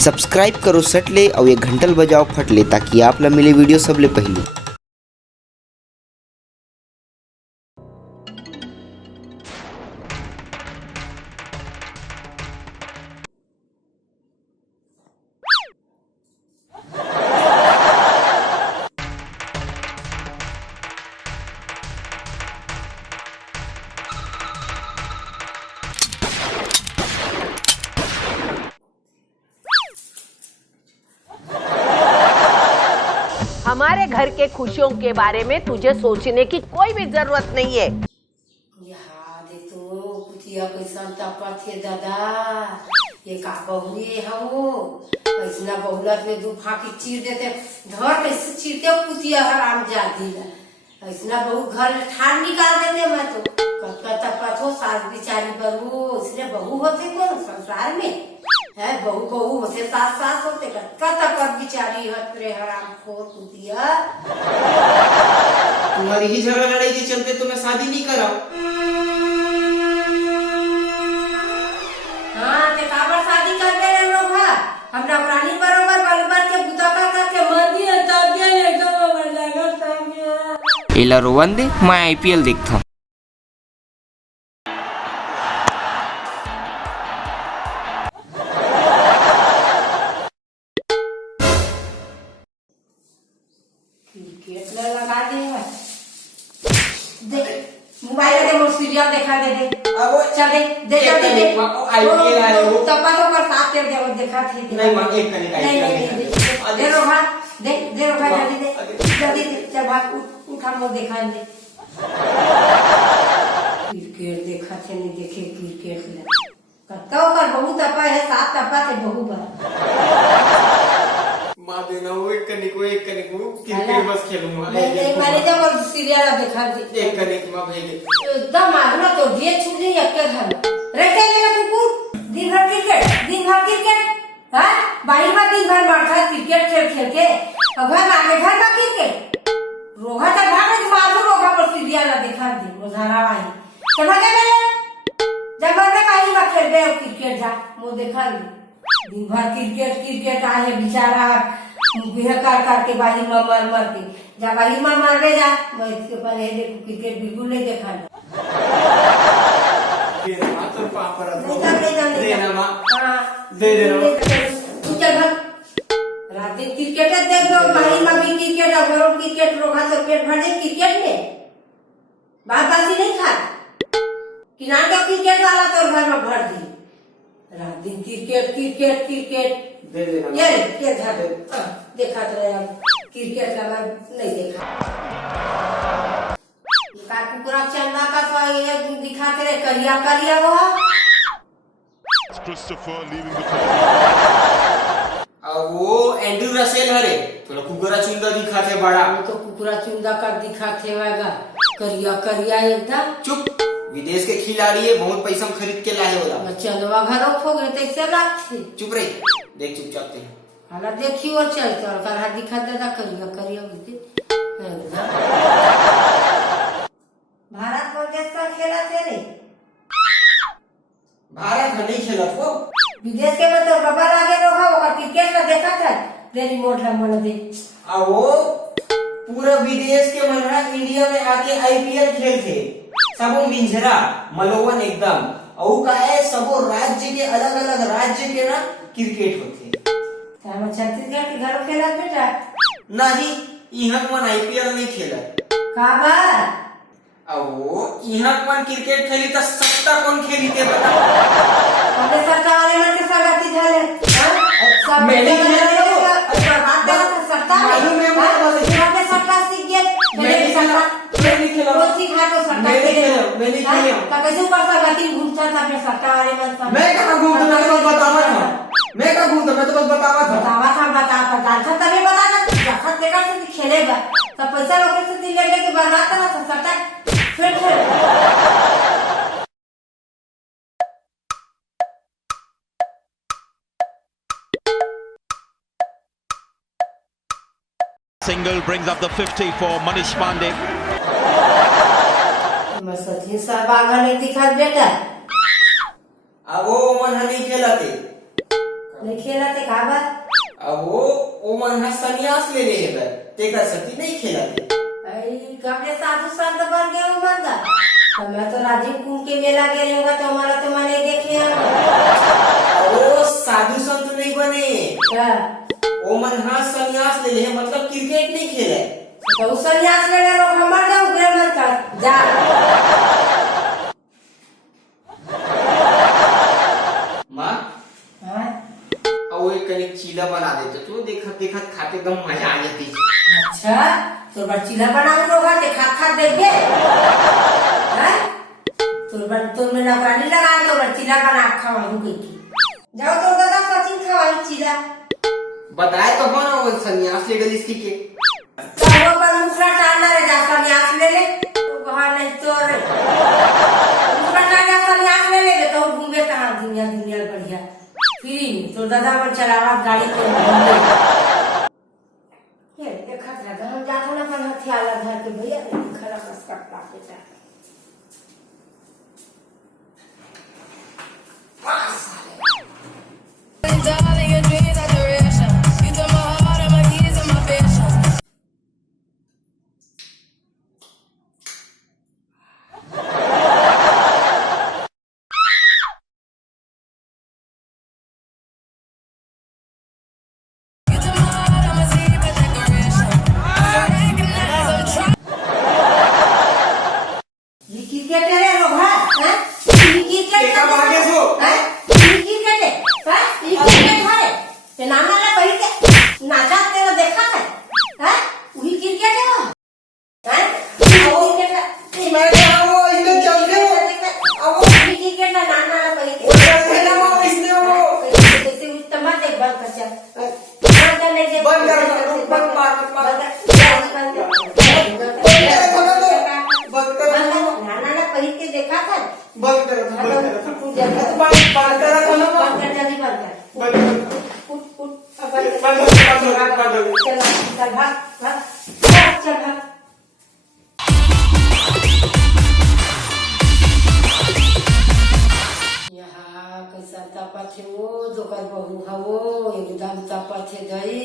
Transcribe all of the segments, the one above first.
Subscribe करो सटले और ये घंटल बजाओ फटले ताकि आप ला मिले वीडियो सबले पहले। हमारे घर के खुशियों के बारे में तुझे सोचने की कोई भी जरूरत नहीं है। कुतिया कैसन तपा थे दादा, ये का बहुए हो ऐसा बहुलत में दू फाकी चीर देते घर कैसे चीरते कुतिया हराम जाती ऐसा बहु घर ठान निकाल देते। मैं तो कतका तपा थो सास बिचारी बहू इसलिए बहू होते कौन संसार में है, बहू बहू होते सास सास होते कतका तपा बिचारी हतरे हराम खोर कुतिया। तुम्हारी ही झगड़ा लड़ाई के चलते तो मैं शादी नहीं कराऊं। हाँ ते काबर शादी कर दे रे लोग हा हमरा प्राणी बरोबर बलबर के बुताका करके मर दिए तब के एकदम मर जाएगा तब के एला रोवन दे, मैं आईपीएल देखता हूँ। क्रिकेट लगा दे मोबाइल दे मोर सीरियल दिखा दे अब चल दे आईपीएल आया वो तब तो कर साथ कर दे दिखा थी नहीं मां एक कने नहीं दे रोहा दे रोहा जल्दी दे चल भाग उठा मो दिखा दे क्रिकेट देखा थे नहीं देखे क्रिकेट ले कतो कर बहुत तपा है सात तपा थे बहु बार मां देना वो एक कने को क्रिकेट बस खेलूंगा। नहीं मैंने जब और सीरियल देखा थी एक कने की मां भेज एकदम आगना तो ये छुड़ी अक्के घर रहते मेरा कुकुर दिन भर क्रिकेट हां बाहर में दिन भर बैठा क्रिकेट खेल के अब घर आके घर में क्रिकेट रोहा तक भाग मारू रोहा पर सीरियल देखा दे वो धारावाहिक चला गया जब मैं कहीं में खेल गए क्रिकेट जा वो देखा दिन भर क्रिकेट आए बेचारा कर के बाही में मर के जा बाही में मर गए जा मैं इसके पहले देखो क्रिकेट बिल्कुल नहीं देखा देना तो पापा देना मां हां दे दे चल रात दिन क्रिकेट देख दो बाही में भी क्रिकेट और घरों क्रिकेट रोगा तो पेट भर जाए क्रिकेट में बात बासी नहीं खा किनारे का क्रिकेट वाला तो घर में भर दी रात दिन क्रिकेट दे देना ये घर देखा तो यार क्रिकेट का मैं नहीं देखा का कुकुरा चंदा का तो ये दिखाते रहे करिया वो Christopher leaving the field. अब वो एंड्रू रसेल हरे थोड़ा कुकुरा चुंदा दिखाते बड़ा वो तो कुकुरा चुंदा का दिखाते होगा करिया एकदम चुप विदेश के खिलाड़ी है बहुत पैसा खरीद के लाए होला चंदवा घरों खो गए तो इससे लागते चुप रही देख चुपचाप थे हाला देखियो और चल कर हाथ दिखा देता करिया भारत को देश का खेला थे रे भारत में नहीं खेला वो विदेश के में तो बाबा लागे रोहा वो क्रिकेट का देखा था दे रिमोट ला मन दे अब वो पूरा विदेश के मनरा इंडिया में आके आईपीएल खेलते सबो मिंजरा मलोवन एकदम और का है सबो राज्य के अलग राज्य के ना क्रिकेट होते तामा छत्तीसगढ़ के घर खेला बेटा नहीं इहां मन आईपीएल नहीं खेला काबा अब वो इहां मन क्रिकेट खेली तो सट्टा कौन खेली ते बता हमने सट्टा वाले मन के संगति झाले सब मैंने खेला अच्छा बात बता सट्टा मालूम है मुझे हमने सट्टा सीख गए मैंने सट्टा नहीं खेला रोज सिखा तो सट्टा मैंने खेला तो कैसे ऊपर संगति घूमता था फिर सट्टा वाले मन मैं कहां घूमता मैं तो बतावा था मैं कहां घूमता मैं तो बस बतावा था बता तभी बता ना देखा से खेलेगा तो पैसा लोग से दिल लेके के बर्बाद करा तो सट्टा फिर Single brings up the 50 for Manish Pandey. मैं सचिन सरबागा नहीं दिखा बेटा अब वो मन नहीं खेला थे नहीं खेला ते काबर अहो ओ मन हा संन्यास ले ले ते का सती नहीं खेला थे अरे कबले साधु संत बन गए हो बंदा तो मैं तो राजीव कुंड के मेला गए होगा तो हमारा तो मैंने देखे ओ साधु संत नहीं बने क्या ओ मन हा संन्यास ले ले मतलब क्रिकेट नहीं खेले तो संन्यास लेने लोग हमार जाओ गए मन कर जा माँ हाँ? अब एक कहीं चीला बना देते तो देखत देखत खाते एकदम मजा आ जाती अच्छा तो बच्चीला बनाओ लोग ते खा खा देंगे हैं तो मैं नौकरानी लगा तो बच्चीला बना खावाऊं की जाओ तो दादा सचिन खावाई चीला बताए तो हो ना वो संन्यास ले गई इसकी के तो वो पर मुखरा टालना रे जा संन्यास ले ले तो कहा नहीं तो रे मुखरा टालना संन्यास ले ले तो घूमे कहाँ दुनिया दुनिया बढ़िया फ्री तो दादा मन चलावा गाड़ी तो घूमे ये देखा था हम जातो ना पर हथियाला धर के भैया खरा कस कटता बेटा Darling, your dreams are duration. You took my heart and my keys and my patience. You took my heart, I'm a secret decoration. I recognize I'm trying. ये क्रिकेट है लोग हैं ये क्रिकेट देखा भागे सो हैं ये क्रिकेट है ये क्रिकेट है ये नाम वाला पहले के नाचा तेरा देखा है हैं वही क्रिकेट है वो हैं वो क्रिकेट है मैं कहा वो इसने चल गए अब वो क्रिकेट का नाम वाला पहले वो चल गए ना वो इसने वो जैसे तमा देख बंद कर चल बंद कर बंद नाना पहले के देखा था बंद कर चल भाग यहाँ कैसा तपथे वो दोकर बहू हवो एकदम तपथे गई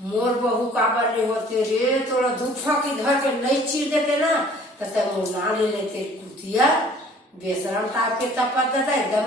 मोर बहू काबर ले होते रे थोड़ा धूफा की घर के नहीं चीर देते ना तो मोर ना ले लेते कुतिया बेशरम ताप के तपत देता एकदम